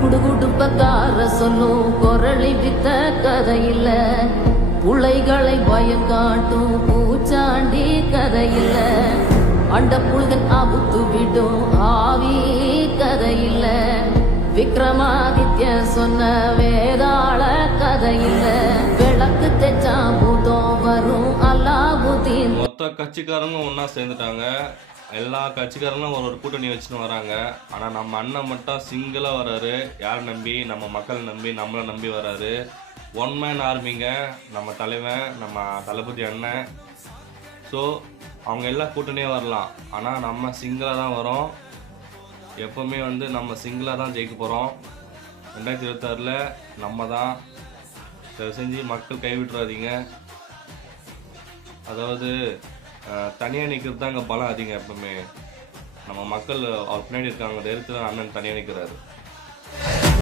குடுகுடுப்பக்கார சொல்லும் குரளி வித்த கதையில்ல, புள்ளைகளை பயம் காட்டும் பூச்சாண்டி கதையில்ல, அண்ட புழுகன் அவுத்து விடும் ஆவி கதையில்ல, விக்ரமாதித்ய சொன்ன வேதாள கதையில்ல, விளக்கு தெச்சா பூதம் வரும் அல்லாவுதீன். மொத்த கட்சிக்காரங்க ஒன்னா சேர்ந்துட்டாங்க. எல்லா கட்சிக்காரங்களும் ஒரு கூட்டணி வச்சுன்னு வராங்க. ஆனால் நம்ம அண்ணன் மட்டும் சிங்கிளாக வராரு. யார் நம்பி? நம்ம மக்கள் நம்பி, நம்மளை நம்பி வராரு. ஒன் மேன் ஆர்மிங்க நம்ம தலைவன், நம்ம தளபதி அண்ணன். ஸோ அவங்க எல்லாம் கூட்டணியாக வரலாம், ஆனால் நம்ம சிங்கிளாக தான் வரோம். எப்போவுமே நம்ம சிங்கிளாக தான் ஜெயிக்க போகிறோம். 2026 நம்ம தான். செஞ்சு மக்கள் கைவிட்டுறாதீங்க. அதாவது தனியாக நிற்கிறது தான் அங்கே பலம் அதிகம். எப்பவுமே நம்ம மக்கள் அவர் பின்னாடி இருக்காங்க. தைரியத்தில் அண்ணன் தனியாக நிற்கிறாரு.